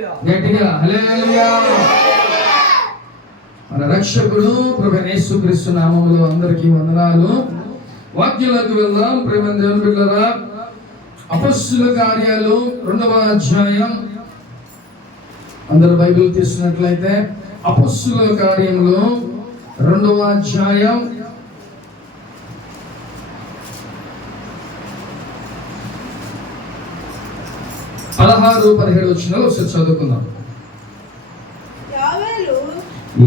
గట్టిగా మన రక్షకుడు ప్రభు క్రీస్తు నామములో అందరికీ వందనాలు. వాక్యులకు వెళ్దాం ప్రేమ దేవుని అపస్సుల కార్యాలు రెండవ అధ్యాయం. అందరు బైబిల్ తీసినట్లయితే అపస్సుల కార్యములు రెండవ అధ్యాయం. పదహారు పదిహేడు వచ్చిన ఒకసారి చదువుకుందాం. యావేలు.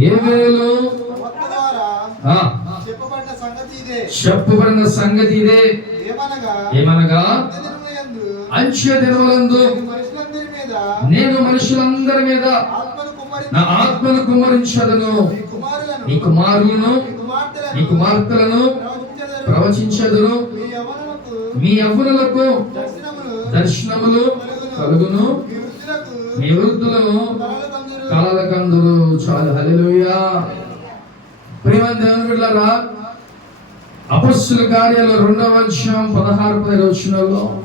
ఏవేలు చెప్పబడిన సంగతి ఇదే. ఏమనగా? ఏమనగా? దినములందు. నేను మనుషులందరి మీద. నేను మనుషులందరి మీద. ఆత్మను కుమ్మరి నా ఆత్మను కుమ్మరించదను. నీ కుమారులను. నీ కుమార్తెలను. ప్రవచించదును. మీ యవ్వనులకు దర్శనములు. కలుగును. నివృత్తులను వృద్ధులకు మీ కందురు. చాలు. హల్లెలూయా. ప్రేమ దేవుని అపస్సుల కార్యాలు రెండవ అధ్యాయం పదహారు పదిహేడు వచ్చినలో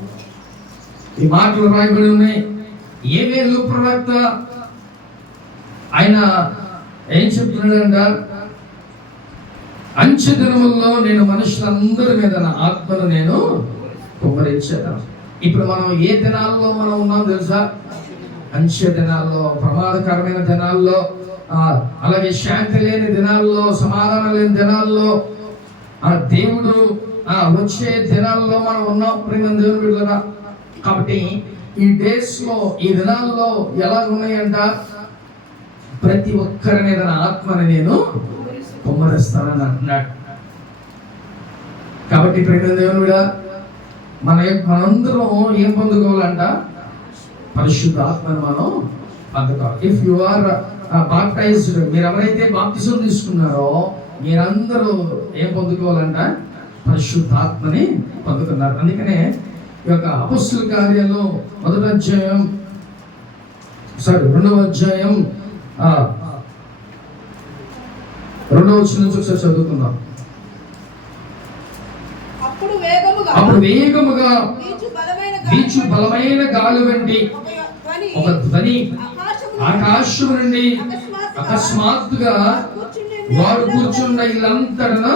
ఈ మాటలు రాయబడి ఉన్నాయి. ఏమేలు ప్రవక్త ఆయన ఏం చెప్తున్నాడంట? అంచె దినముల్లో నేను మనుషులందరి మీద నా ఆత్మను నేను కుమ్మరించాను ఇప్పుడు మనం ఏ దినాల్లో మనం ఉన్నాం తెలుసా? అంచె దినాల్లో ప్రమాదకరమైన దినాల్లో అలాగే శాంతి లేని దినాల్లో సమాధానం లేని దినాల్లో ఆ దేవుడు ఆ వచ్చే దినాల్లో మనం ఉన్నాం ప్రేమ దేవుని బిడ్డరా కాబట్టి ఈ డేస్లో ఈ దినాల్లో ఎలా ఉన్నాయంట? ప్రతి ఒక్కరి మీద నా ఆత్మని నేను కుమ్మరిస్తానని అంటున్నాడు. కాబట్టి ప్రేమ దేవునుడా మన మనందరం ఏం పొందుకోవాలంట? పరిశుద్ధాత్మను మనం పొందుకోవాలి. ఇఫ్ యు ఆర్ బాప్టైజ్డ్ మీరు ఎవరైతే బాప్తిజం తీసుకున్నారో మీరందరూ ఏం పొందుకోవాలంట? పరిశుద్ధాత్మని పొందుతున్నారు అందుకనే ఈ యొక్క అపస్సుల కార్యాలు మొదటి అధ్యాయం సారీ రెండవ అధ్యాయం రెండవ వచ్చిన నుంచి ఒకసారి చదువుకుందాం. అప్పుడు వేగముగా అప్పుడు వేగముగా వీచు బలమైన గాలి వంటి ఒక ధ్వని ఆకాశం నుండి అకస్మాత్తుగా వారు కూర్చున్న ఇల్లంతటను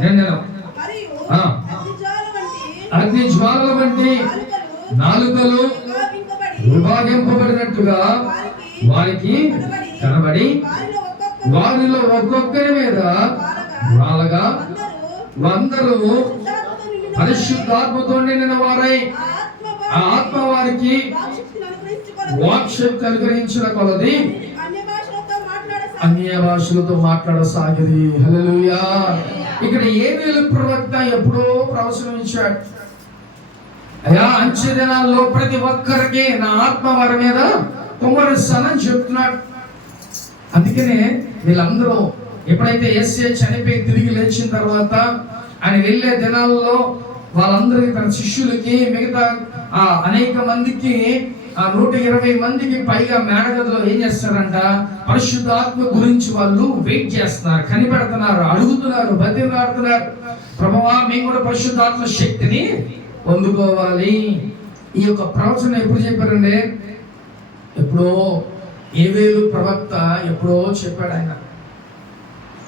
నిండెను వంటి అగ్ని జ్వాలల వంటి నాలుకలు నాలుకలు విభాగింపబడి విభాగింపబడినట్టుగా వారికి కనబడి వారిలో ఒక్కొక్కరు మీద వాళ్ళగా అందరూ పరిశుద్ధాత్మతో నిండిన వారై ఆ ఆత్మ వారికి వాక్శక్తి అనుగ్రహించిన కొలది అన్య భాషలతో మాట్లాడే అన్య మాట్లాడసాగిరి. హల్లెలూయా. ఇక్కడ ఏమేలు ప్రవక్త ఎప్పుడో ప్రవచనం ఇచ్చాడు అయా అంచె దినాల్లో ప్రతి ఒక్కరికి నా ఆత్మ వారి మీద కుమ్మరిస్తానని చెప్తున్నాడు. అందుకనే వీళ్ళందరూ ఎప్పుడైతే ఎస్ఏ చనిపోయి తిరిగి లేచిన తర్వాత ఆయన వెళ్ళే దినాల్లో వాళ్ళందరికీ తన శిష్యులకి మిగతా ఆ అనేక మందికి ఆ నూట ఇరవై మందికి పైగా మేడగదిలో ఏం చేస్తారంట? పరిశుద్ధాత్మ గురించి వాళ్ళు వెయిట్ చేస్తున్నారు కనిపెడుతున్నారు అడుగుతున్నారు బతిలాడుతున్నారు ప్రభావా మేము కూడా పరిశుద్ధాత్మ శక్తిని పొందుకోవాలి. ఈ యొక్క ప్రవచనం ఎప్పుడు చెప్పారండి? ఎప్పుడో ఏవేలు ప్రవక్త ఎప్పుడో చెప్పాడు ఆయన.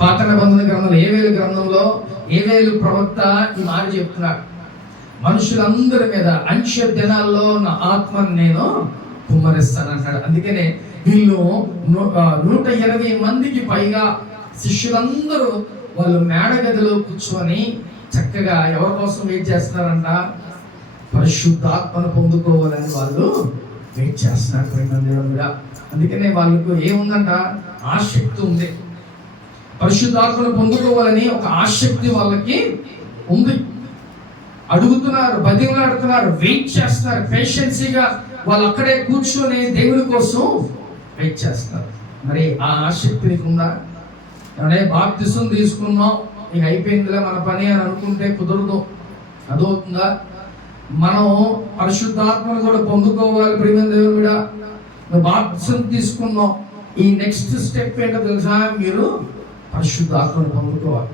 పాత నిబంధన గ్రంథంలో ఏవేలు గ్రంథంలో ఏవేలు ప్రవక్త ఈ మాట చెప్తున్నాడు. మనుషులందరి మీద అంచె దినాల్లో నా ఆత్మను నేను కుమ్మరిస్తాను అంటాడు అందుకనే వీళ్ళు నూట ఇరవై మందికి పైగా శిష్యులందరూ వాళ్ళు మేడగదిలో కూర్చొని చక్కగా ఎవరి కోసం వెయిట్ చేస్తున్నారంట? పరిశుద్ధాత్మను పొందుకోవాలని వాళ్ళు వెయిట్ చేస్తున్నారు. అందుకనే వాళ్ళకు ఏముందంట? ఆసక్తి ఉంది. పరిశుద్ధాత్మను పొందుకోవాలని ఒక ఆసక్తి వాళ్ళకి ఉంది. అడుగుతున్నారు బతిమలాడుతున్నారు వెయిట్ చేస్తున్నారు పేషెన్సీగా వాళ్ళు అక్కడే కూర్చొని దేవుని కోసం వెయిట్ చేస్తారు. మరి ఆ ఆసక్తి నీకుందా ఏమన్నా బాప్తిసం తీసుకున్నాం ఇక అయిపోయిందిలే మన పని అని అనుకుంటే కుదరదు. అదవుతుందా? మనం పరిశుద్ధాత్మను కూడా పొందుకోవాలి ప్రేమ దేవుని కూడా బాప్తిసం తీసుకున్నాం ఈ నెక్స్ట్ స్టెప్ ఏంటో తెలుసా? మీరు పరిశుద్ధ ఆత్మను పొందుకోవాలి.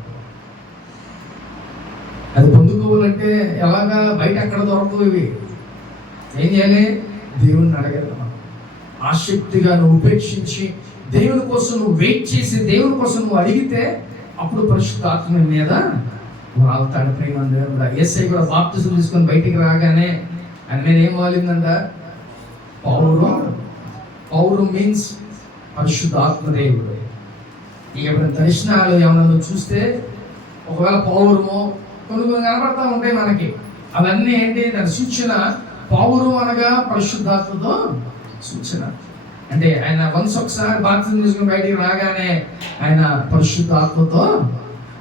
అది పొందుకోవాలంటే ఎలాగా బయట ఎక్కడ దొరకవు ఇవి? ఏం చేయాలి? దేవుణ్ణి అడగాలి మనం. ఆసక్తిగా నువ్వు ఉపేక్షించి దేవుని కోసం నువ్వు వెయిట్ చేసి దేవుని కోసం నువ్వు అడిగితే అప్పుడు పరిశుద్ధ ఆత్మ మీద వాళ్తాడు. ప్రేమ దేవుడు ఎస్ఐ కూడా బాప్తిజం తీసుకొని బయటికి రాగానే ఆయన మీద ఏం వాలిందంట? పౌరు పౌరు మీన్స్ పరిశుద్ధ ఆత్మదేవుడు ఇక ఎప్పుడైనా దర్శనాలు ఏమన్నా నువ్వు చూస్తే ఒకవేళ పౌరము కొన్ని కొన్ని కనబడతా ఉంటాయి మనకి. అవన్నీ ఏంటి? దాని సూచన పౌరం అనగా పరిశుద్ధాత్మతో సూచన. అంటే ఆయన వన్స్ ఒకసారి బాత్రూమ్ తీసుకుని బయటికి రాగానే ఆయన పరిశుద్ధాత్మతో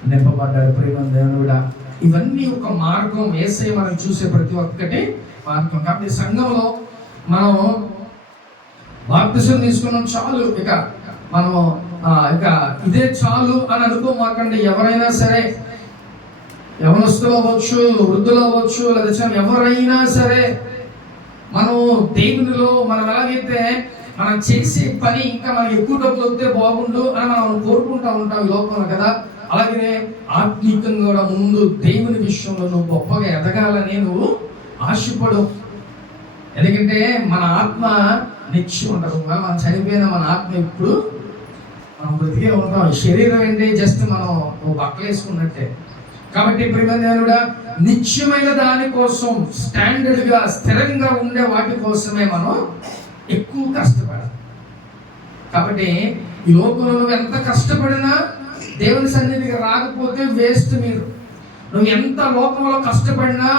నింపబడ్డాడు. ప్రేమ దేవుడు ఇవన్నీ ఒక మార్గం. వేసే మనం చూసే ప్రతి ఒక్కటి మార్గం. కాబట్టి సంఘంలో మనం బాప్తిసం తీసుకున్నాం చాలు. ఇక మనము ఇక ఇదే చాలు అని అనుకోమాకండి. ఎవరైనా సరే యవనస్తులు అవ్వచ్చు వృద్ధులు అవ్వచ్చు లేదా ఎవరైనా సరే మనం దేవునిలో మనం ఎలాగైతే మనం చేసే పని ఇంకా మనం ఎక్కువ డబ్బులు వస్తే బాగుండు అని మనం కోరుకుంటా ఉంటాం ఈ కదా. అలాగే ఆత్మీకంగా కూడా ముందు దేవుని విషయంలో నువ్వు గొప్పగా ఎదగాలని నువ్వు ఆశపడు ఎందుకంటే మన ఆత్మ నిత్యం ఉండదు మనం చనిపోయిన మన ఆత్మ ఇప్పుడు మనం బ్రతికే ఉంటాం శరీరం ఏంటి జస్ట్ మనం ఓ బట్టలు వేసుకున్నట్టే. కాబట్టి ప్రిమదేవుడా నిత్యమైన దానికోసం స్టాండర్డ్గా స్థిరంగా ఉండే వాటి కోసమే మనం ఎక్కువ కష్టపడాలి. కాబట్టి ఈ లోకంలో నువ్వు ఎంత కష్టపడినా దేవుని సన్నిధికి రాకపోతే వేస్ట్ మీరు. నువ్వు ఎంత లోకంలో కష్టపడినా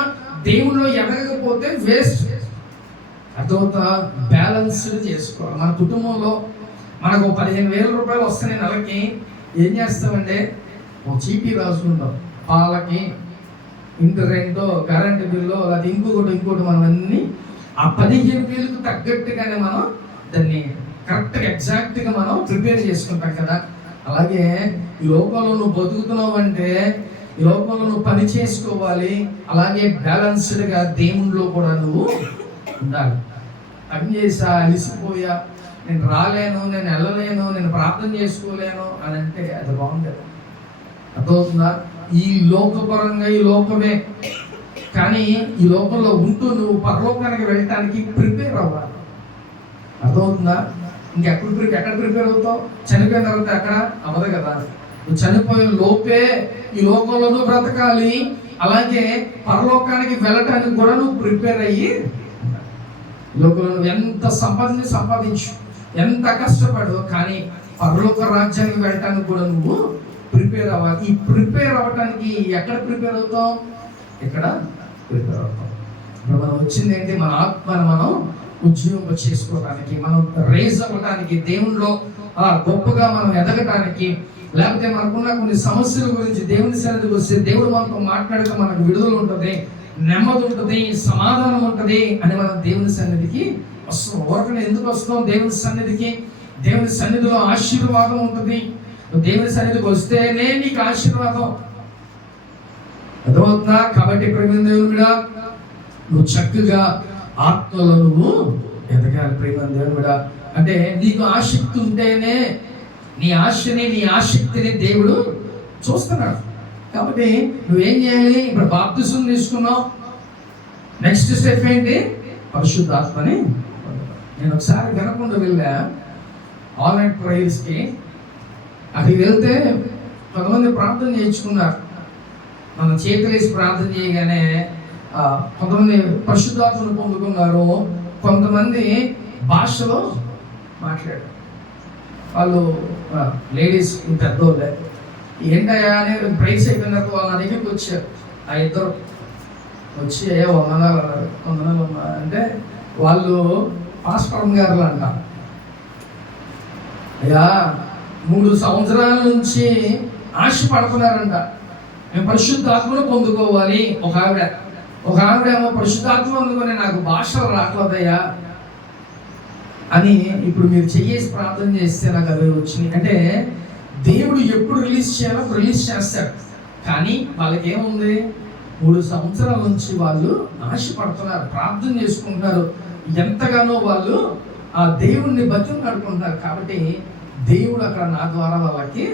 దేవునిలో ఎదగకపోతే వేస్ట్ అర్థమవుతా? బ్యాలెన్స్ చేసుకోవాలి మన కుటుంబంలో మనకు పదిహేను వేల రూపాయలు వస్తున్నాయి నెలకి. ఏం చేస్తామంటే ఓ చీటీ రాసుకుంటాం. పాలకి ఇంటి రెంటో కరెంటు బిల్లు లేకపోతే ఇంకొకటి ఇంకోటి మనం అన్నీ ఆ పదిహేను వేలకు తగ్గట్టుగానే మనం దాన్ని కరెక్ట్గా ఎగ్జాక్ట్గా మనం ప్రిపేర్ చేసుకుంటాం కదా. అలాగే ఈ లోకంలో నువ్వు బతుకుతున్నావు అంటే ఈ లోకంలో నువ్వు పని చేసుకోవాలి. అలాగే బ్యాలెన్స్డ్గా దేవునిలో కూడా నువ్వు ఉండాలి. పని చేసా అలిసిపోయా నేను రాలేను నేను వెళ్ళలేను నేను ప్రార్థన చేసుకోలేను అని అంటే అది బాగుండదు. అర్థమవుతుందా? ఈ లోకపరంగా ఈ లోకమే. కానీ ఈ లోకంలో ఉంటూ నువ్వు పరలోకానికి వెళ్ళటానికి ప్రిపేర్ అవ్వాలి. అర్థమవుతుందా? ఇంకెక్కడ ప్రిపేర్ ఎక్కడ ప్రిపేర్ అవుతావు? చనిపోయిన తర్వాత ఎక్కడ? అవ్వదు కదా. నువ్వు చనిపోయిన లోపే ఈ లోకంలోనూ బ్రతకాలి. అలాగే పరలోకానికి వెళ్ళటానికి కూడా నువ్వు ప్రిపేర్ అయ్యి లోకంలో ఎంత సంపాదించి సంపాదించు. ఎంత కష్టపడు కానీ పరలోక రాజ్యానికి వెళ్ళటానికి కూడా నువ్వు ప్రిపేర్ అవ్వాలి. ఈ ప్రిపేర్ అవ్వటానికి ఎక్కడ ప్రిపేర్ అవుతాం ఎక్కడ? ప్రిపేర్ అవుతాం ఇప్పుడు మనం వచ్చింది ఏంటి? మన ఆత్మను మనం ఉద్యోగం చేసుకోవడానికి మనం రేజ్ అవ్వడానికి దేవునిలో అలా గొప్పగా మనం ఎదగటానికి లేకపోతే మనకున్న కొన్ని సమస్యల గురించి దేవుని సన్నిధికి వస్తే దేవుడు మనతో మాట్లాడితే మనకు విడుదల ఉంటుంది. నెమ్మది ఉంటుంది సమాధానం ఉంటుంది అని మనం దేవుని సన్నిధికి వస్తాం ఊరకనే ఎందుకు వస్తాం దేవుని సన్నిధికి? దేవుని సన్నిధిలో ఆశీర్వాదం ఉంటుంది. నువ్వు దేవుని సన్నిధికి వస్తేనే నీకు ఆశీర్వాదం. అర్థమవుతుందా? కాబట్టి ప్రేమ దేవుడా నువ్వు చక్కగా ఆత్మలో నువ్వు ఎదగాలి ప్రేమ అంటే నీకు ఆసక్తి ఉంటేనే నీ ఆశని నీ ఆసక్తిని దేవుడు చూస్తున్నాడు. కాబట్టి నువ్వేం చేయాలి? ఇప్పుడు బాప్తిసం తీసుకున్నావు. నెక్స్ట్ స్టెప్ ఏంటి? పరిశుద్ధాత్మని నేను ఒకసారి వినకుండా వెళ్ళా. ఆల్ నైట్ ప్రేయర్స్కి అక్కడికి వెళ్తే కొంతమంది ప్రార్థన చేయించుకున్నారు. మనం చేతులేసి ప్రార్థన చేయగానే కొంతమంది పరిశుద్ధాత్మను పొందుకున్నారు. కొంతమంది భాషలో మాట్లాడారు. వాళ్ళు లేడీస్ పెద్దోళ్ళే ఏంటయ్యా అని ప్రైస్ అయిపోయినాక వాళ్ళ దగ్గరికి వచ్చారు ఆ ఇద్దరు వచ్చి అయ్యా వందనాలు అన్నారు. వందనాలు అంటే వాళ్ళు పాస్పరం గారు అంట అయ్యా మూడు సంవత్సరాల నుంచి ఆశ పడుతున్నారంట. మేము పరిశుద్ధాత్మను పొందుకోవాలి. ఒక ఆవిడ ఒక ఆవిడ ఏమో పరిశుద్ధాత్మ అందుకొని నాకు భాషలు రావట్లేదయ్యా అని ఇప్పుడు మీరు చెయ్యేసి ప్రార్థన చేస్తే నాకు అవి వచ్చినాయి. అంటే దేవుడు ఎప్పుడు రిలీజ్ చేయాలో రిలీజ్ చేస్తాడు. కానీ వాళ్ళకి ఏముంది మూడు సంవత్సరాల నుంచి వాళ్ళు ఆశపడుతున్నారు ప్రార్థన చేసుకుంటున్నారు. ఎంతగానో వాళ్ళు ఆ దేవుణ్ణి బతుకు నడుపుకుంటున్నారు కాబట్టి దేవుడు అక్కడ నా ద్వారా వాళ్ళకి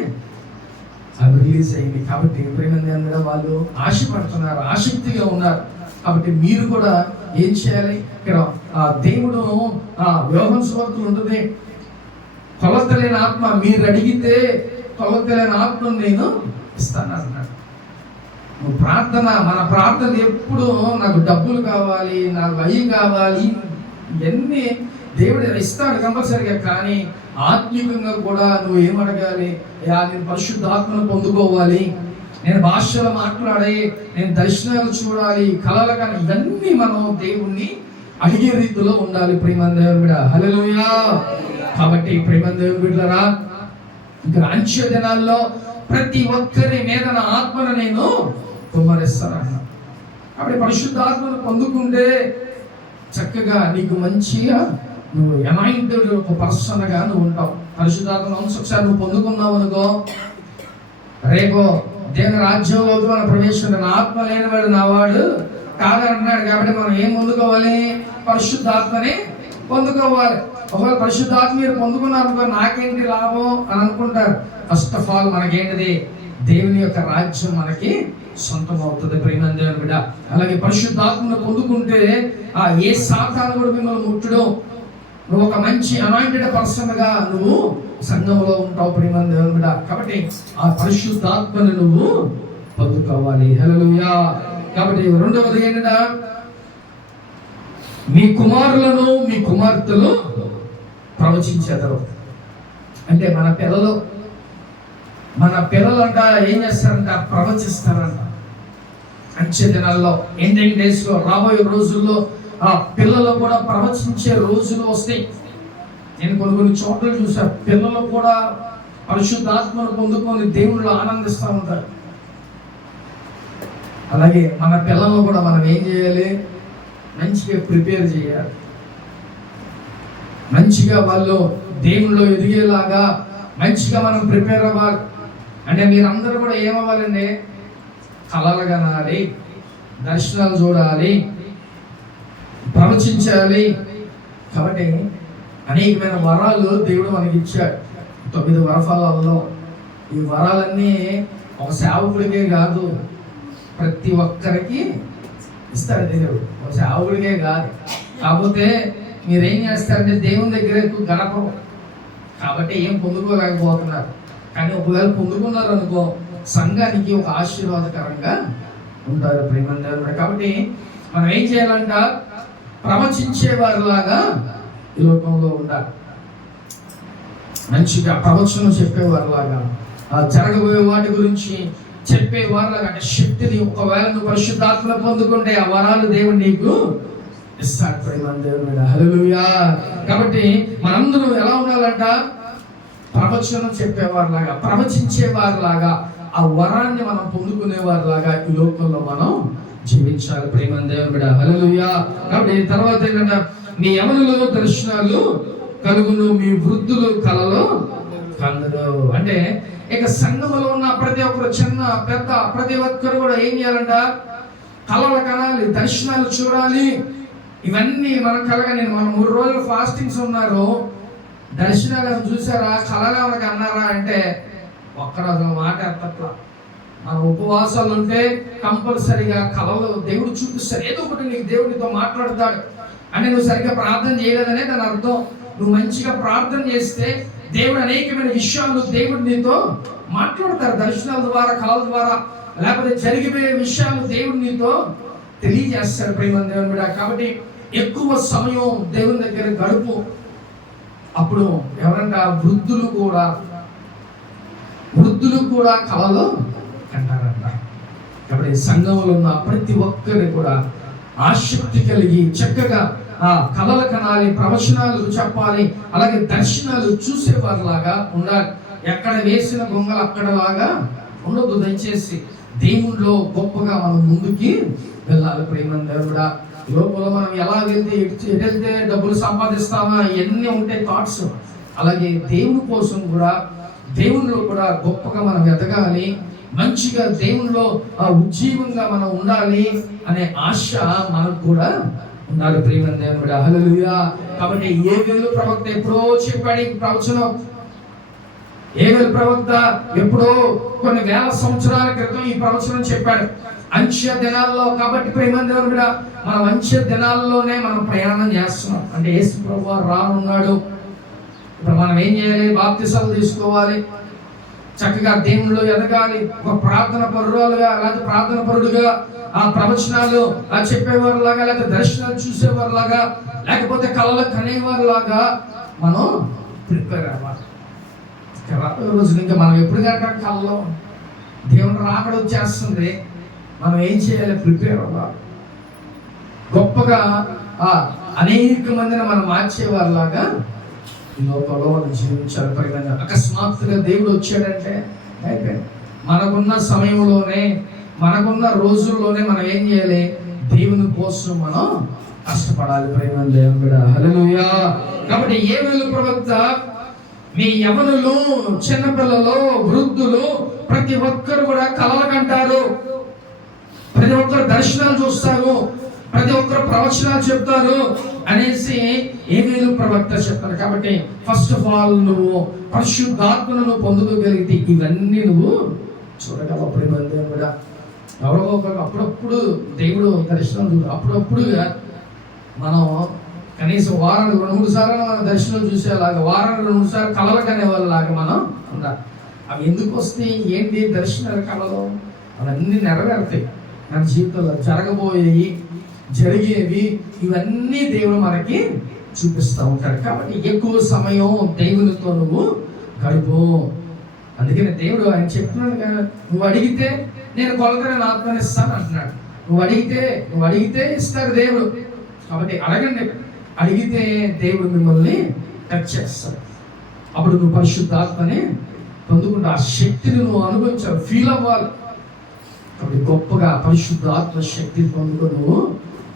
అవి రిలీజ్ అయింది. కాబట్టి ఎప్పుడైనా అందరూ వాళ్ళు ఆశపడుతున్నారు ఆసక్తిగా ఉన్నారు. కాబట్టి మీరు కూడా ఏం చేయాలి? ఇక్కడ ఆ దేవుడు ఆ వ్యూహం స్వార్థలు ఉంటుంది. కొలతలేని ఆత్మ మీరు అడిగితే కొలతలేని ఆత్మను నేను ఇస్తాను అన్నాడు నువ్వు ప్రార్థన మన ప్రార్థన ఎప్పుడు నాకు డబ్బులు కావాలి నాకు అయ్యి కావాలి ఇవన్నీ దేవుడు ఇస్తాడు కంపల్సరిగా కానీ ఆత్మీయంగా కూడా నువ్వు ఏమడగాలి యా నేను పరిశుద్ధాత్మను పొందుకోవాలి నేను భాషలో మాట్లాడి నేను దర్శనాలు చూడాలి కళలు కానీ ఇవన్నీ మనం దేవుణ్ణి అడిగే రీతిలో ఉండాలి ప్రేమ దేవుని హలో కాబట్టి ప్రేమ దేవుని బిడ్డలరా ఇక్కడ అంచె దినాల్లో ప్రతి ఒక్కరి మీద నా ఆత్మను నేను కుమ్మరిస్తానన్న. అప్పుడు పరిశుద్ధ ఆత్మను పొందుకుంటే చక్కగా నీకు మంచిగా నువ్వు ఎనాయింటెడ్ ఒక పర్సన్గా నువ్వు ఉంటావు. పరిశుద్ధాత్మ ఒకసారి నువ్వు పొందుకున్నావు అనుకో రేపు దేవుని రాజ్యంలోకి మన ప్రవేశం నా ఆత్మ లేనివాడు నావాడు కాదంటున్నాడు కాబట్టి మనం ఏం పొందుకోవాలి? పరిశుద్ధాత్మని పొందుకోవాలి. ఒకవేళ పరిశుద్ధాత్మ మీరు పొందుకున్నారు నాకేంటి లాభం అని అనుకుంటారు. ఫస్ట్ ఆఫ్ ఆల్ మనకేంటిది? దేవుని యొక్క రాజ్యం మనకి సొంతం అవుతుంది ప్రేమ దేవుని బిడ్డ. అలాగే పరిశుద్ధాత్మను పొందుకుంటే ఆ ఏ సాతాను కూడా మిమ్మల్ని ముట్టడం. నువ్వు ఒక మంచి అనాయింటెడ్ పర్సన్గా నువ్వు సంఘంలో ఉంటావు ప్రేమ దేవుని బిడ్డ. కాబట్టి ఆ పరిశుద్ధాత్మను నువ్వు పొందుకోవాలి. హలోయా కాబట్టి రెండవది ఏంటంటే మీ కుమారులను మీ కుమార్తెలు ప్రవచించేదరు. అంటే మన పిల్లలు మన పిల్లలు అంట ఏం చేస్తారంట? ప్రవచిస్తారంట. అంచె దినాల్లో ఎండింగ్ డేస్లో రాబోయే రోజుల్లో ఆ పిల్లలు కూడా ప్రవచించే రోజులు వస్తాయి. నేను కొన్ని కొన్ని చోట్ల చూసా పిల్లలు కూడా పరిశుద్ధాత్మను పొందుకొని దేవుళ్ళు ఆనందిస్తూ ఉంటారు. అలాగే మన పిల్లలను కూడా మనం ఏం చేయాలి? మంచిగా ప్రిపేర్ చేయాలి. మంచిగా వాళ్ళు దేవుళ్ళు ఎదిగేలాగా మంచిగా మనం ప్రిపేర్ అవ్వాలి. అంటే మీరందరూ కూడా ఏమవ్వాలండి కళలు కనాలి దర్శనాలు చూడాలి ప్రవచించాలి. కాబట్టి అనేకమైన వరాలు దేవుడు మనకి ఇచ్చాడు తొమ్మిది వరఫలాల్లో ఈ వరాలన్నీ ఒక సేవకుడికే కాదు ప్రతి ఒక్కరికి ఇస్తాడు దేవుడు. ఒక సేవకుడికే కాదు. కాకపోతే మీరేం చేస్తారంటే దేవుని దగ్గర ఎక్కువ గడపరు. కాబట్టి ఏం పొందుకోలేకపోతున్నారు. కానీ ఒకవేళ పొందుకున్నారు అనుకో సంఘానికి ఒక ఆశీర్వాదకరంగా ఉంటారు ప్రేమందరూ కాబట్టి మనం ఏం చేయాలంట? ప్రవచించే వారిలాగా ఈ లోకంలో ఉండాలి. మంచిగా ప్రవచనం చెప్పేవారిలాగా ఆ జరగబోయే వాటి గురించి చెప్పేవారిలాగా అంటే శక్తిని ఒకవేళ నువ్వు పరిశుద్ధాత్మ పొందుకుంటే ఆ వరాలు దేవుడు నీకు ఇస్తాడు ప్రేమ దేవుడు హల్లెలూయా కాబట్టి మనందరం ఎలా ఉండాలంట? ప్రవచనం చెప్పేవారిలాగా ప్రవచించేవారిలాగా ఆ వరాన్ని మనం పొందుకునేవారిలాగా ఈ లోకంలో మనం జీవించాలి. ప్రేమ దేవుడు హల్లెలూయా కాబట్టి తర్వాత ఏంటంటే? మీ యమనులో దర్శనాలు కలుగును మీ వృద్ధులు కలలో కందరు అంటే ఇక సంఘములో ఉన్న ప్రతి ఒక్కరు చిన్న పెద్ద ప్రతి ఒక్కరు కూడా ఏం చేయాలంట? కళలు కనాలి దర్శనాలు చూడాలి. ఇవన్నీ మనం కలగా నేను మనం మూడు రోజులు ఫాస్టింగ్స్ ఉన్నారు. దర్శనాలు చూసారా? కలగా మనకి అన్నారా అంటే ఒక్కడ మాట ఎత్తట్లా. మన ఉపవాసాలు ఉంటే కంపల్సరిగా కళలు దేవుడు చూపిస్తారు ఏదో ఒకటి నీకు దేవుడితో మాట్లాడతాడు. అంటే నువ్వు సరిగ్గా ప్రార్థన చేయలేదనే దాని అర్థం. నువ్వు మంచిగా ప్రార్థన చేస్తే దేవుడు అనేకమైన విషయాలు దేవుడు నీతో మాట్లాడతారు దర్శనాల ద్వారా కళల ద్వారా లేకపోతే జరిగిపోయే విషయాలు దేవుడు నీతో తెలియజేస్తారు ప్రేమ కాబట్టి ఎక్కువ సమయం దేవుని దగ్గర గడుపు. అప్పుడు ఎవరంట వృద్ధులు కూడా వృద్ధులు కూడా కళలో కంటారంట. కాబట్టి సంఘంలో ఉన్న ప్రతి ఒక్కరు కూడా ఆసక్తి కలిగి చక్కగా ఆ కళలు కనాలి ప్రవచనాలు చెప్పాలి అలాగే దర్శనాలు చూసేవారిలాగా ఉండాలి. ఎక్కడ వేసిన గొంగలు అక్కడలాగా ఉండదు దయచేసి దేవుణ్ణిలో గొప్పగా మనం ముందుకి వెళ్ళాలి ప్రేమ దేవుడా. లోపల మనం ఎలా వెళ్తే ఎటు వెళ్తే డబ్బులు సంపాదిస్తామా? ఇవన్నీ ఉంటాయి థాట్స్ అలాగే దేవుని కోసం కూడా దేవునిలో కూడా గొప్పగా మనం ఎదగాలి మంచిగా దేవునిలో ఉజ్జీవంగా మనం ఉండాలి అనే ఆశ మనకు కూడా ఉండాలి ప్రేమ దేవుడు. హల్లెలూయా. కాబట్టి ఏ వేలు ప్రవక్త ఎప్పుడో చెప్పాడు ప్రవచనం. ఏ వేలు ప్రవక్త ఎప్పుడో కొన్ని వేల సంవత్సరాల క్రితం ఈ ప్రవచనం చెప్పాడు. అంచె దినాల్లో కాబట్టి ప్రేమని దేవుడు కూడా మనం అంచె దినాల్లోనే మనం ప్రయాణం చేస్తున్నాం. అంటే యేసు ప్రభు రానున్నాడు. ఇప్పుడు మనం ఏం చేయాలి? బాప్తిసాలు తీసుకోవాలి. చక్కగా దేవుళ్ళు ఎదగాలి. ఒక ప్రార్థన పరురాలుగా లేకపోతే ప్రార్థన పరుడుగా ఆ ప్రవచనాలు ఆ చెప్పేవారిలాగా లేకపోతే దర్శనాలు చూసేవారిలాగా లేకపోతే కళలు కనేవారిలాగా మనం ప్రిపేర్ అవ్వాలి. రాబోయే రోజులు ఇంకా మనం ఎప్పుడు కనుక కళ్ళలో దేవుని రాకడ వచ్చేస్తుంది. మనం ఏం చేయాలి? ప్రిపేర్ అవ్వాలి. గొప్పగా ఆ అనేక మందిని మనం మార్చేవారిలాగా ఈ లోకంలో మనం జీవించాలి. పరిగణ అకస్మాత్తుగా దేవుడు వచ్చాడంటే అయిపోయింది. మనకున్న సమయంలోనే మనకున్న రోజుల్లోనే మనం ఏం చేయాలి? దేవుని కోసం మనం కష్టపడాలి. ప్రేమ దేవుడు. కాబట్టి ఏ వేలు ప్రవక్త మీ యవనులు చిన్నపిల్లలు వృద్ధులు ప్రతి ఒక్కరు కూడా కలలు కంటారు ప్రతి ఒక్కరు దర్శనాలు చూస్తారు ప్రతి ఒక్కరు ప్రవచనాలు చెప్తారు అనేసి ఏమేలు ప్రవక్త చెప్తారు కాబట్టి ఫస్ట్ ఆఫ్ ఆల్ నువ్వు పరిశుద్ధాత్మను పొందుకోగలిగితే ఇవన్నీ నువ్వు చూడగలవు. మంది కూడా ఎవరో ఒకరు అప్పుడప్పుడు దేవుడు దర్శనం చూడు అప్పుడప్పుడు మనం కనీసం వారానికి రెండు మూడు సార్లు మనం దర్శనం చూసేలాగా వారానికి రెండు మూడు సార్లు కలలు కనే వాళ్ళలాగా మనం ఉండాలి. అవి ఎందుకు వస్తాయి? ఏంటి దర్శనాలు కళలు? అవన్నీ నెరవేరుతాయి. మన జీవితంలో జరగబోయేవి జరిగేవి ఇవన్నీ దేవుడు మనకి చూపిస్తూ ఉంటాడు. కాబట్టి ఎక్కువ సమయం దేవునితో నువ్వు గడుపు. అందుకని దేవుడు ఆయన చెప్తున్నాడు కదా నువ్వు అడిగితే నేను కొలతని ఆత్మని ఇస్తాను అంటున్నాడు. నువ్వు అడిగితే నువ్వు అడిగితే ఇస్తాడు దేవుడు. కాబట్టి అడగండి. అడిగితే దేవుడు మిమ్మల్ని టచ్ చేస్తాడు. అప్పుడు నువ్వు పరిశుద్ధాత్మని పొందుకుంటే ఆ శక్తిని నువ్వు అనుభవించావు ఫీల్ అవ్వాలి. కాబట్టి గొప్పగా పరిశుద్ధాత్మ శక్తిని పొందుకొని నువ్వు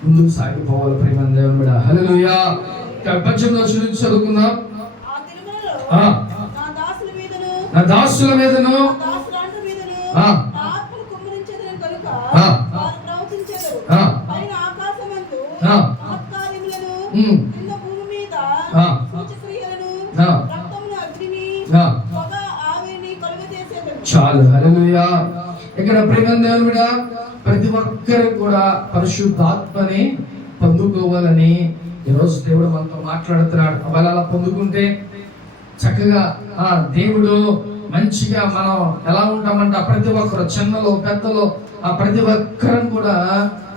ముందుకు సాగిపోవాలి ప్రేమ దేవుడు హల్లెలూయా పద్యంలో చూసి చదువుకుందాం. నా దాసుల మీదను ఆ. నా ఆత్మను కుమ్మరించేదను కనుక ఆ. వారు ప్రవచించెదరు. ఆ. పైన ఆకాశమందు ఆ. మహత్కార్యములను, ఉమ్. కింద భూమి మీద ఆ. సూచక్రియలను, ఆ. రక్తమును, అగ్నిని, ఆ. పొగ, ఆవిరిని కలుగజేసేదరు. చాలు హల్లెలూయా ఇక్కడ ప్రేమ దేవుడా ప్రతి ఒక్కరు కూడా పరిశుద్ధాత్మని పొందుకోవాలని ఈరోజు దేవుడు మనతో మాట్లాడుతున్నాడు. ఒకవేళ అలా పొందుకుంటే చక్కగా ఆ దేవుడు మంచిగా మనం ఎలా ఉంటామంటే ఆ ప్రతి ఒక్కరు చిన్నలో పెద్దలో ఆ ప్రతి ఒక్కరం కూడా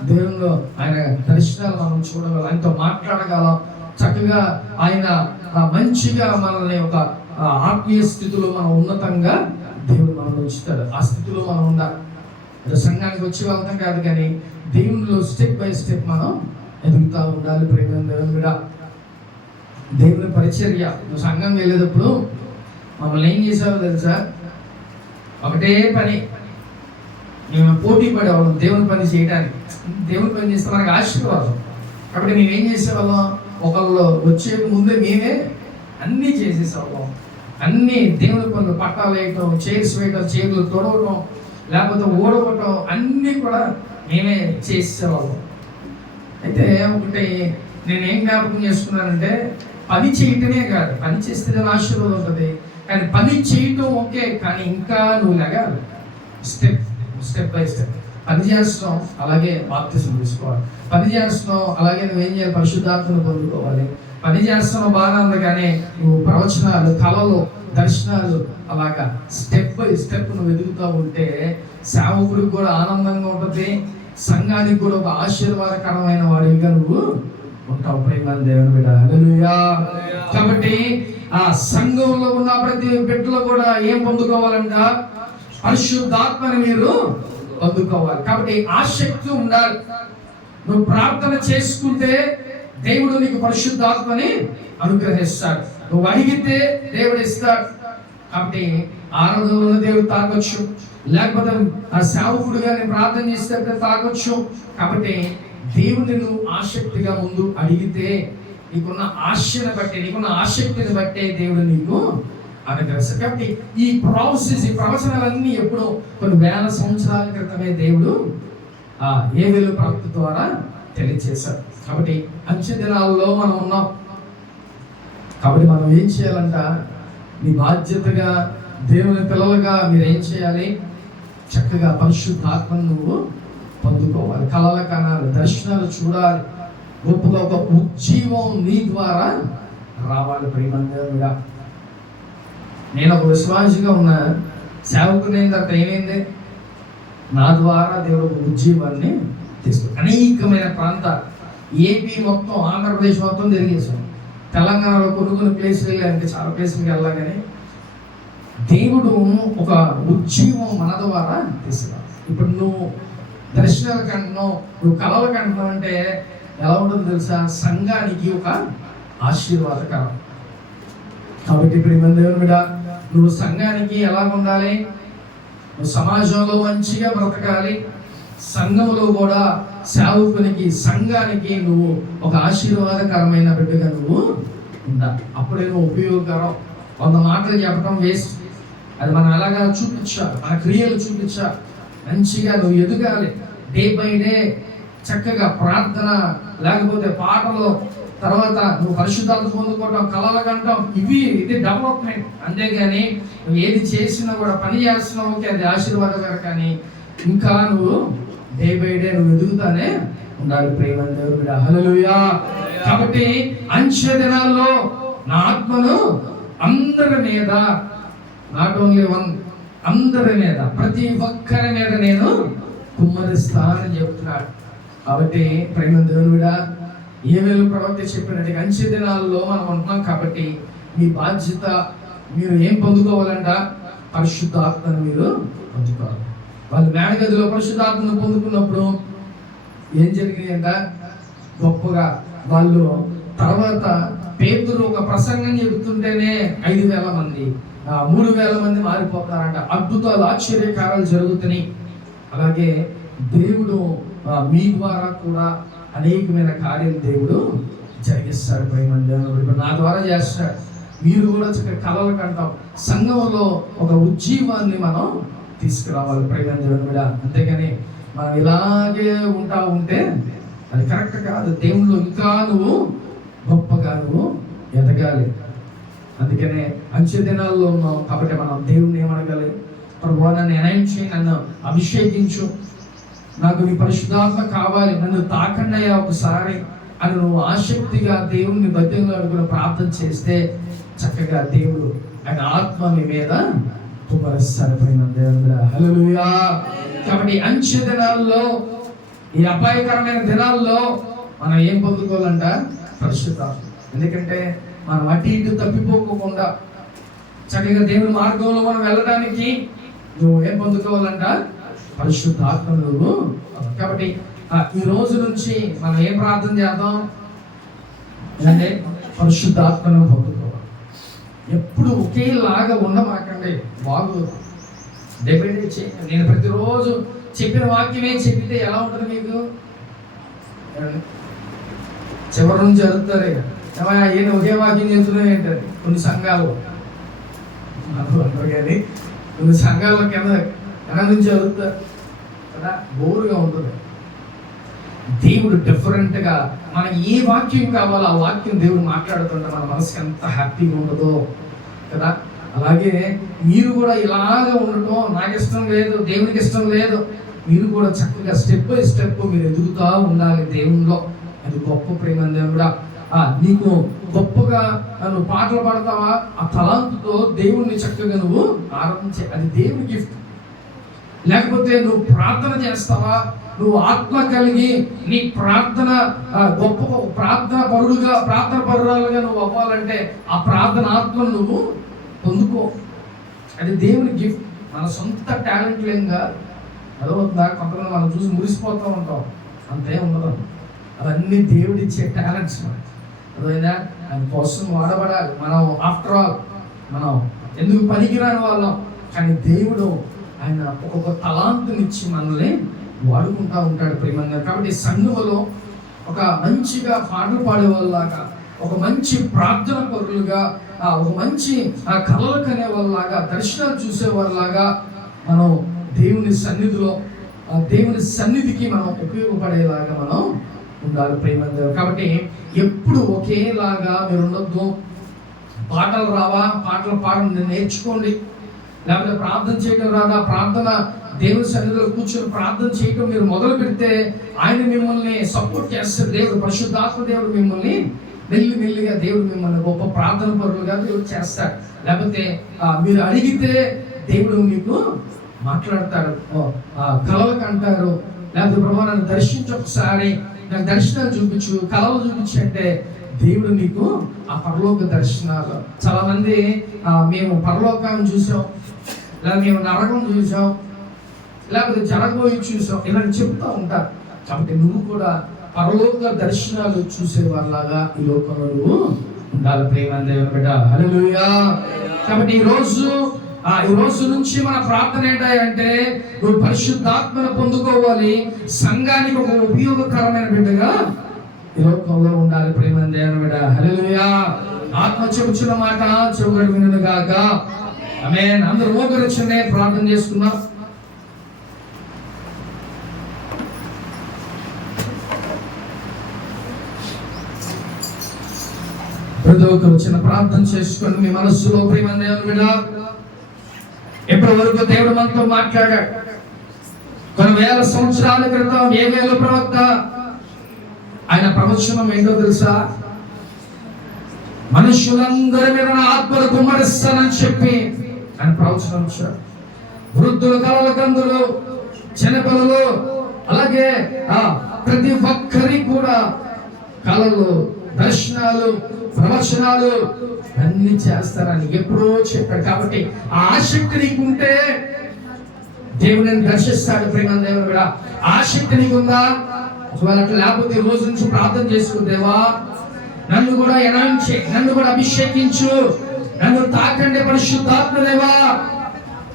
దేవుడిలో ఆయన దర్శనాలు మనం చూడగలం ఆయనతో మాట్లాడగలం. చక్కగా ఆయన మంచిగా మనల్ని ఒక ఆత్మీయ స్థితిలో మనం ఉన్నతంగా దేవుడు మనం ఉంచుతాడు. ఆ స్థితిలో మనం ఉండాలి. సంఘానికి వచ్చి వెళ్తాం కాదు కానీ దేవునిలో స్టెప్ బై స్టెప్ మనం ఎదుగుతూ ఉండాలి ప్రేమ దేవుని కూడా దేవుని పరిచర్య. నువ్వు సంఘం వెళ్ళేటప్పుడు మమ్మల్ని ఏం చేసావో తెలుసా? ఒకటే పని. మేము పోటీ పడేవాళ్ళం దేవుని పని చేయడానికి దేవుని పని చేస్తే మనకు ఆశీర్వాదం. కాబట్టి మేము ఏం చేసేవాళ్ళం? ఒకళ్ళు వచ్చే ముందే మేమే అన్నీ చేసేసేవాళ్ళం. అన్నీ దేవుని పనులు పట్టాలు వేయటం చైర్స్ వేయటం చైర్లు తొడవటం లేకపోతే ఓడవటం అన్నీ కూడా మేమే చేసేవాళ్ళం. అయితే ఒకటి నేను ఏం జ్ఞాపకం చేసుకున్నానంటే పని చేయటమే కాదు పని చేస్తే ఆశీర్వాదం ఉంటుంది. కానీ పని చేయటం ఓకే కానీ ఇంకా నువ్వు లెగాలి. Step step by step. పని చేస్తున్నాం అలాగే బాప్తిసం తీసుకోవాలి. పని చేస్తున్నాం అలాగే నువ్వేం చేయాలి? పరిశుద్ధాత్మను పొందుకోవాలి. పని చేస్తున్నావు బాగా ఉంది కానీ నువ్వు ప్రవచనాలు కళలు దర్శనాలు అలాగా స్టెప్ బై స్టెప్ నువ్వు ఎదుగుతూ ఉంటే సేవకుడికి కూడా ఆనందంగా ఉంటుంది సంఘానికి కూడా ఒక ఆశీర్వాదకరమైన వాడిగా నువ్వు ఉంటావు. ప్రేమ దేవుని బిడ్డ. కాబట్టి ఆ సంఘంలో ఉన్న ప్రతి బిడ్డలో కూడా ఏం పొందుకోవాలంట? పరిశుద్ధాత్మని మీరు పొందుకోవాలి. కాబట్టి ఆసక్తి ఉండాలి. నువ్వు ప్రార్థన చేసుకుంటే దేవుడు నీకు పరిశుద్ధాత్మని అనుగ్రహిస్తాడు. నువ్వు అడిగితే దేవుడు ఇస్తాడు. కాబట్టి ఆరాధనలో దేవుడు తాగొచ్చు. లేకపోతే ఆ సేవకుడుగా నేను ప్రార్థన చేస్తే తాగొచ్చు. కాబట్టి దేవుని నువ్వు ఆసక్తిగా ముందు అడిగితే నీకున్న ఆశను బట్టి నీకున్న ఆసక్తిని బట్టే దేవుడు నీకు అనుగ్రహిస్తాడు. కాబట్టి ఈ ప్రాసెస్ ఈ ప్రవచనాలన్నీ ఎప్పుడో కొన్ని వేల సంవత్సరాల క్రితమే దేవుడు ఆ ఏవేలు ప్రాప్తి ద్వారా తెలియజేశారు కాబట్టి అంచె దినాల్లో మనం ఉన్నాం. కాబట్టి మనం ఏం చేయాలంట? మీ బాధ్యతగా దేవుని పిల్లలుగా మీరు ఏం చేయాలి? చక్కగా పరిశుద్ధాత్మను నువ్వు పొందుకోవాలి. కళల కనాలి దర్శనాలు చూడాలి. గొప్పగా ఒక ఉజ్జీవం నీ ద్వారా రావాలి. ప్రేమంగా నేను ఒక విశ్వాసిగా ఉన్న సేవకుని తర్వాత ఏమైంది? నా ద్వారా దేవుడు ఉజ్జీవాన్ని తీసుకు అనేకమైన ప్రాంత ఏపీ మొత్తం ఆంధ్రప్రదేశ్ మొత్తం తిరిగేసాం తెలంగాణలో కొన్ని కొన్ని ప్లేసులు వెళ్ళాను చాలా ప్లేసులకి వెళ్ళగానే దేవుడు ఒక ఉద్యమం మన ద్వారా తీసుకురా ఇప్పుడు నువ్వు దర్శనాల కంటున్నావు నువ్వు కళల కంటున్నావు అంటే ఎలా ఉంటుందో తెలుసా? సంఘానికి ఒక ఆశీర్వాదకరం. కాబట్టి ప్రేమ దేవుని బిడ్డ నువ్వు సంఘానికి ఎలా ఉండాలి నువ్వు సమాజంలో మంచిగా బ్రతకాలి. సంఘంలో కూడా సేవకునికి సంఘానికి నువ్వు ఒక ఆశీర్వాదకరమైన బిడ్డగా నువ్వు ఉండాలి అప్పుడే నువ్వు ఉపయోగకరం. వంద మాటలు చెప్పడం వేస్ట్. అది మనం ఎలాగా చూపించాలి. మన క్రియలు చూపించాలి. మంచిగా నువ్వు ఎదగాలి. డే బై డే చక్కగా ప్రార్థన లేకపోతే పాటలు తర్వాత నువ్వు పరిశుద్ధాలు పొందుకోవటం కళలు కంటాం ఇవి ఇది డెవలప్మెంట్ అంతేగాని నువ్వు ఏది చేసినా కూడా పని చేస్తున్నావు ఓకే అది ఆశీర్వాదకర కానీ ఇంకా నువ్వు డే బై డే నువ్వు ఎదుగుతానే ఉండాలి ప్రేమ దేవుడు హల్లెలూయా. కాబట్టి అంచె దినాల్లో నా ఆత్మను అందరి మీద నాట్ ఓన్లీ వన్ అందరి మీద ప్రతి ఒక్కరి మీద నేను కుమ్మరిస్తానని చెప్తున్నాడు. కాబట్టి ప్రేమ దేవుడా ఏమేలు ప్రవక్త చెప్పినట్టు అంచె దినాల్లో మనం ఉంటున్నాం కాబట్టి మీ బాధ్యత మీరు ఏం పొందుకోవాలంట? పరిశుద్ధ ఆత్మను మీరు పొందుకోవాలి. వాళ్ళు మేడగదిలో పరిశుద్ధాత్మను పొందుకున్నప్పుడు ఏం జరిగిందంట గొప్పగా వాళ్ళు తర్వాత పేతురు ఒక ప్రసంగం చెబుతుంటేనే ఐదు వేల మంది మూడు వేల మంది మారిపోతారంట. అద్భుతాలు ఆశ్చర్యకారాలు జరుగుతున్నాయి. అలాగే దేవుడు మీ ద్వారా కూడా అనేకమైన కార్యాలు దేవుడు జరిగిస్తాడు. పై మంది నా ద్వారా చేస్తాడు మీరు కూడా చక్కగా కళలు కంటాం. సంఘంలో ఒక ఉజ్జీవాన్ని మనం తీసుకురావాలి ప్రయోజనం చేయడం కూడా. అంతేగాని మనం ఇలాగే ఉంటా ఉంటే అది కరెక్ట్ కాదు. దేవుళ్ళు ఇంకా నువ్వు గొప్పగా నువ్వు ఎదగాలి. అందుకనే అంచె దినాల్లో ఉన్నాం కాబట్టి మనం దేవుణ్ణి ఏమడగాలి ప్రభు నన్ను ఎనయించి నన్ను అభిషేకించు. నాకు నీ పరిశుద్ధాత్మ కావాలి. నన్ను తాకండియా ఒకసారి అని నువ్వు ఆసక్తిగా దేవుణ్ణి బతిలో ప్రార్థన చేస్తే చక్కగా దేవుడు ఆయన ఆత్మ మీ మీద కుమరిస్తాడు దేవుడు. దేవుడా కాబట్టి అంచె దినాల్లో ఈ అపాయకరమైన దినాల్లో మనం ఏం పొందుకోవాలంట? పరిశుద్ధాత్మ. ఎందుకంటే మనం అటు ఇటు తప్పిపోకుండా చక్కగా దేవుని మార్గంలో మనం వెళ్ళడానికి నువ్వు ఏం పొందుకోవాలంట? పరిశుద్ధాత్మ నువ్వు. కాబట్టి ఈ రోజు నుంచి మనం ఏం ప్రార్థన చేద్దాం? అంటే పరిశుద్ధాత్మను పొందుకో. ఎప్పుడు ఒకేలాగా ఉండమాకండి బాగోదు. డిపెండ్ చే నేను ప్రతిరోజు చెప్పిన వాక్యమే చెప్పితే ఎలా ఉంటుంది మీకు? చివరి నుంచి చదువుతారు ఇక ఈయన ఒకే వాక్యం చెప్తున్నావు ఏంటది? కొన్ని సంఘాలు. నాకు కానీ కొన్ని సంఘాల కింద వెనక నుంచి చదువుతారు కదా బోరుగా ఉంటుంది. దేవుడు డిఫరెంట్గా మనకి ఏ వాక్యం కావాలో ఆ వాక్యం దేవుడు మాట్లాడుతుంటే మన మనసుకి ఎంత హ్యాపీగా ఉండదో కదా? అలాగే మీరు కూడా ఇలాగ ఉండటం నాకు ఇష్టం లేదు దేవునికి ఇష్టం లేదు. మీరు కూడా చక్కగా స్టెప్ బై స్టెప్ మీరు ఎదుగుతా ఉండాలి దేవునిలో. అది గొప్ప ప్రేమ దేవుడా. ఆ, నీకు గొప్పగా నువ్వు పాటలు పాడతావా? ఆ తలాంతుతో దేవుణ్ణి చక్కగా నువ్వు ఆరాధించే అది దేవుని గిఫ్ట్ లేకపోతే నువ్వు ప్రార్థన చేస్తావా? నువ్వు ఆత్మ కలిగి నీ ప్రార్థన గొప్ప ప్రార్థన పరుడుగా ప్రార్థన పరురాలుగా నువ్వు అవ్వాలంటే ఆ ప్రార్థన ఆత్మను నువ్వు పొందుకో. అది దేవుని గిఫ్ట్ మన సొంత టాలెంట్ లేం కాదు కొంతమంది మనం చూసి మురిసిపోతూ ఉంటాం. అంతే ఉండదు. అవన్నీ దేవుడిచ్చే టాలెంట్స్ మనకి. అదైనా ఆయన వాడబడాలి. మనం ఆఫ్టర్ ఆల్ మనం ఎందుకు పనికిరాని వాళ్ళం? కానీ దేవుడు ఆయన ఒక్కొక్క తలాంతునిచ్చి మనల్ని వాడుకుంటా ఉంటాడు ప్రేమంగా. కాబట్టి సంఘములో ఒక మంచిగా పాటలు పాడే వాళ్ళలాగా ఒక మంచి ప్రార్థన పరులుగా ఒక మంచి ఆ కళలు కనే దర్శనాలు చూసే వాళ్ళలాగా మనం దేవుని సన్నిధిలో ఆ దేవుని సన్నిధికి మనం ఉపయోగపడేలాగా మనం ఉండాలి ప్రేమ కాబట్టి ఎప్పుడు ఒకేలాగా మీరు ఉండొద్దు పాటలు రావా పాటలు పాడడం నేర్చుకోండి. లేకపోతే ప్రార్థన చేయడం రాదా? ప్రార్థన దేవుని సన్నిధిలో కూర్చొని ప్రార్థన చేయటం మీరు మొదలు పెడితే ఆయన మిమ్మల్ని సపోర్ట్ చేస్తారు. దేవుడు పరిశుద్ధాత్మ దేవుడు మిమ్మల్ని మెల్లి మెల్లిగా దేవుడు మిమ్మల్ని గొప్ప ప్రార్థన పరులుగా దేవుడు చేస్తారు లేకపోతే మీరు అడిగితే దేవుడు మీకు మాట్లాడతాడు. ఓ, కలలకు అంటారు లేకపోతే ప్రభావ నన్ను దర్శించి ఒకసారి. నాకు దర్శనాలు చూపించు కళలు చూపించు అంటే దేవుడు నీకు ఆ పరలోక దర్శనాలు. చాలా మంది మేము పరలోకాన్ని చూసాం. లేదా మేము నరకం చూసాం. లేకపోతే జరగబోయి చూసాం. ఇలా చెప్తా ఉంటారు. కాబట్టి నువ్వు కూడా పరలోక దర్శనాలు చూసే వాళ్ళగా ఈ లోకంలో నువ్వు ఉండాలి. ప్రేమ దేవుని బిడ్డ హల్లెలూయా. కాబట్టి ఈ రోజు ఆ ఈ రోజు నుంచి మన ప్రార్థన ఏంటంటే నువ్వు పరిశుద్ధాత్మను పొందుకోవాలి. సంఘానికి ఒక ఉపయోగకరమైన బిడ్డగా ఈ లోకంలో ఉండాలి. ప్రేమ దేవుని బిడ్డ హల్లెలూయా. ఆత్మ చెబుచున్న మాట చెవుగడు వినును గాక ఆమేన్. అందరూ మోకరించండి ప్రార్థన చేసుకున్నాం ఏదో ఒక చిన్న ప్రార్థన చేసుకొని మీ మనస్సులో ప్రేమ దేవుని విడా. ఎప్పటి వరకు దేవుడు మనతో మాట్లాడాడు. కొన్ని వేల సంవత్సరాల క్రితం ఏ వేల ప్రవక్త? ఆయన ప్రవచనం ఏంటో తెలుసా? మనుషులందరి మీద నా ఆత్మను కుమ్మరిస్తానని చెప్పి ఆయన ప్రవచనం ఇచ్చాడు. వృద్ధులు కలల కందులు చిన్నపిల్లలు అలాగే ప్రతి ఒక్కరి కూడా కళలు దర్శనాలు ప్రవచనాలు అన్ని చేస్తారని ఎప్పుడో చెప్పాడు. కాబట్టి ఆ ఆసక్తి నీకుంటే దేవుని దర్శిస్తాడు ప్రేమ దేవుడు కూడా. ఆసక్తి నీకుందా? ఒకవేళ అట్లా లేకపోతే ఈ రోజు నుంచి ప్రార్థన చేసుకుందేవా నన్ను కూడా ఎనాంచి నన్ను కూడా అభిషేకించు. నన్ను తాకండి పరిశుద్ధాత్మదేవా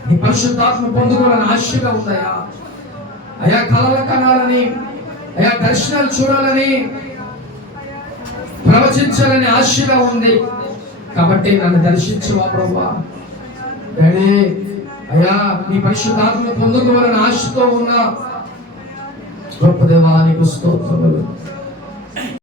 నీ పరిశుద్ధాత్మ పొందుకోవాలని ఆశగా ఉందయా అయా కలల కనాలని అయా దర్శనాలు చూడాలని ప్రవచించాలని ఆశగా ఉంది. కాబట్టి నన్ను దర్శించవా ప్రభా డాడీ అయ్యా నీ పరిశుద్ధాత్మ పొందుకోవాలని ఆశతో ఉన్నా. గొప్ప దేవానికి స్తోత్రములు.